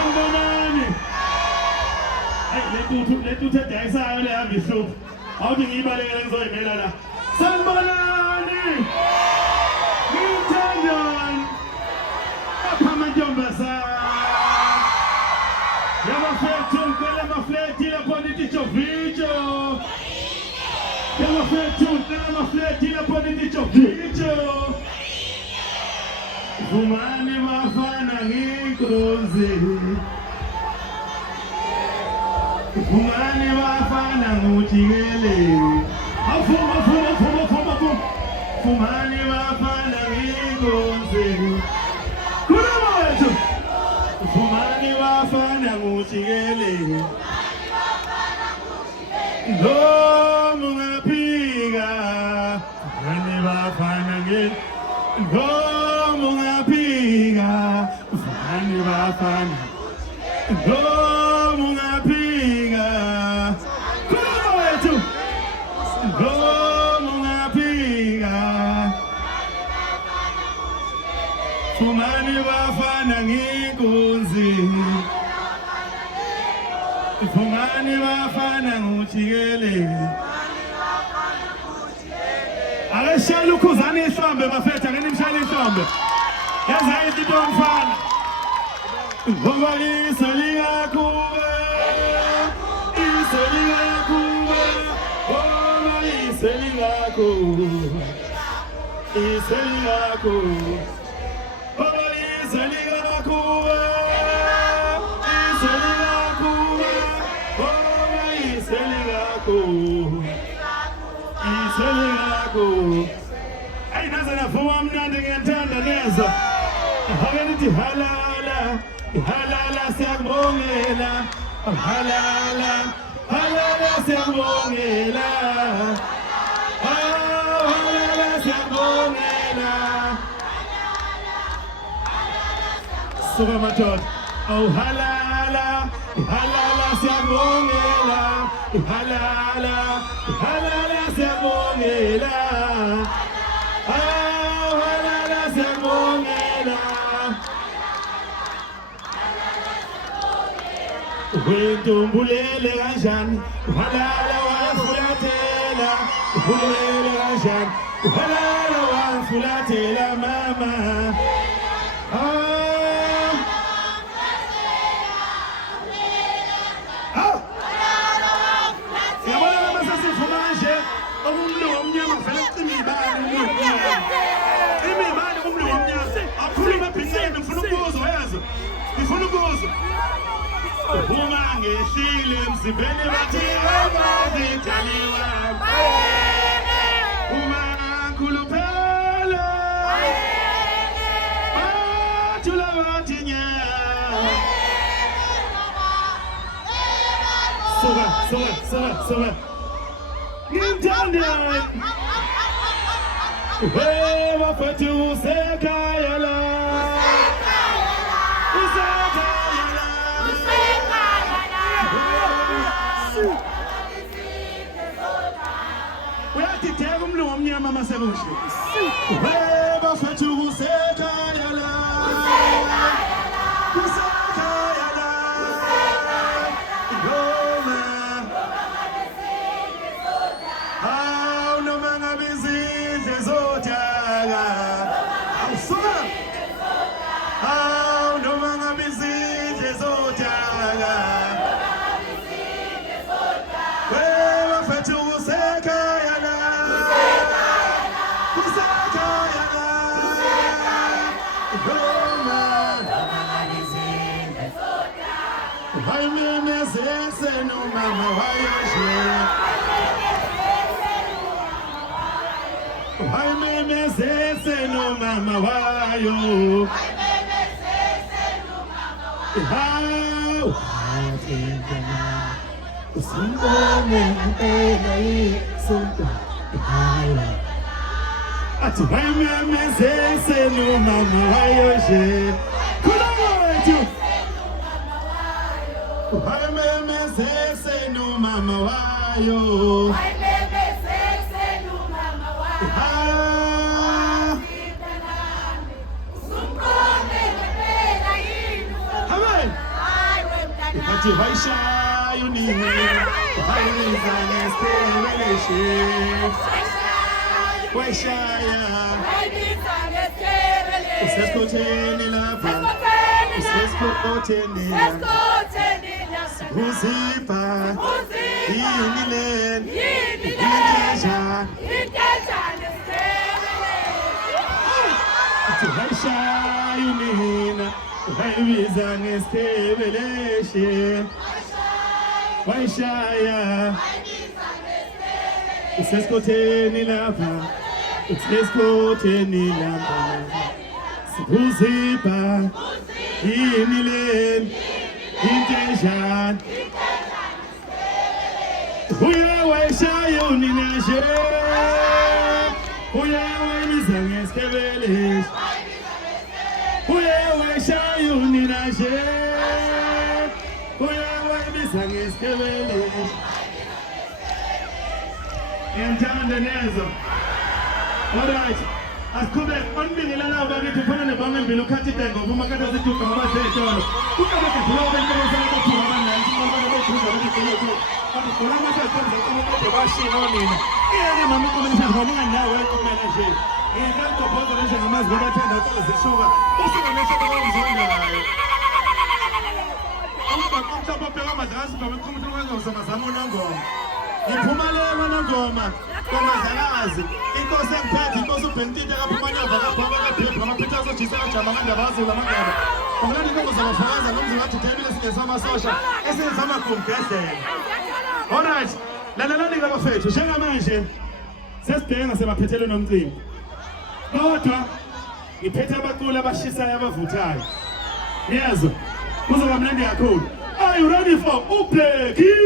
Sanibonani. Le nto uthethayisayo le hamba ihlupha. Awuthi ngiyibalekele ngizoyimela la. Sanibonani. Ngithandani. Apha amantombazana. Yabafethu ngicela amafleti lapho nithi jovijo. Yabafethu ngicela amafleti lapho nithi jovijo. Vumani bafana nginkozi. Vumani bafana ngujikele. Afuma. Vumani bafana nginkozi. Khuluma wethu. Vumani bafana ngujikele. Lo mungaphika. Vumani bafana nginkozi. Mungaphika, vani bafana. Mungaphika, khuluma wethu. Mungaphika, vumani bafana nginkunzi. Vumani bafana ngujikele. Akashayela ukhuzane ihlombe bafethu, ake nimshayele ihlombe. Yaza izinto mfana. Ngoba iselinga kuwe. Iselinga kuwe. Ngoba iselinga kuwe. Iselinga kuwe. Ngoba iselinga kuwe. Iselinga kuwe. Ngoba iselinga kuwe. Iselinga kuwe. Ayi naze navuma mnandi ngiyantanda neza. Ake nithi halala. Halala siyakubongela. Halala. Halala siyakubongela. Halala siyakubongela. Suka madoda. Oh halala. Halala siyakubongela. Halala. Halala siyakubongela. Halala siyakubongela. Wentumbulele kanjani, halala wafulathela. Umbulele kanjani, halala wafulathela mama. Yabona mama sesifuma nje, umlungu omnyama vele ucima ibani umlungu. Cima ibani umlungu omnyama. Akhuluma ebhinqeni ngifuna ukuzwa yazi. Ngifuna ukuzwa. Uma ngehlile emzimbeni bathi abazidaliwa. Uma ngikhuluphele bathula bathi nya. Suka ngimthandani. Bafethu usekhaya la. Uyadideka umlungu omnyama masekuhle. Bafethu usekhaya la. Usekhaya la. Noma ngabe izindle zodaka. Awusuka. Noma ngabe izindle zodaka. Bafethu usekhaya la. Usekhaya la. Hayi memezese nomama wayoshe. Hayi memezese nomama wayo. Hawu usibone impela isunta ikhaya. Athi hayi memezese nomama wayoshe. Khuluma wethu. Hayi memezese nomama wayo. Hayi memezese nomama wayo. Usumqonde ngempela yini. Amen. bathi bayishayo nina bayibiza ngesibeleshe bayishaya usesikotheni lapha usesikotheni uzipha yini inkeja bayishayo nina bayibiza ngesibeleshe bayishaya usesikotheni lapha usesikotheni lapha uzipha yini inkeja uya wayishayo nina nje uya wayibiza ngesibeleshe uye wayishayo nina nje uye wayibiza ngesibeleshe ngiyamthanda nezo. Alright, asiqhubeke onibingelela laba bakithi ufana nebanga embili ukhathi dengoba umakade zidudla ngoba zey'tolo ukabeke dula obentokozana bethuka abanansi ngoba bethuza bethuza kanti khona amasazithoza kade bashilo nina iyeke mama ikomenisha ngoba unganawe kumele nje ngiyakagobhoza nje ngamazi ngoba athanda utolo zishuka usuka neshoka kwamzondelayo umhlaba obheka amadlakazi ngoba ikhumbulo kwenzozamazama unongoma ngiphuma leyo manongoma kwamazalakazi inkosi engiphethe inkosi ubhentinte kaphuma nyova kaphuma kabhebha amaphitha azojisa kajama kandaba azula amangaba ngokulanda inkongo zabafakaza nomzulu wathi themile singesamasosha esenzamagumgedlela. Alright, lalelani-ke bafethu njengamanje sesibheke ngasemaphethelweni nomcimbi kodwa ngiphethe abaculi abashisayo abavuthayo niyezwa kuzoba mnandi kakhulu. Are you ready for uBleki?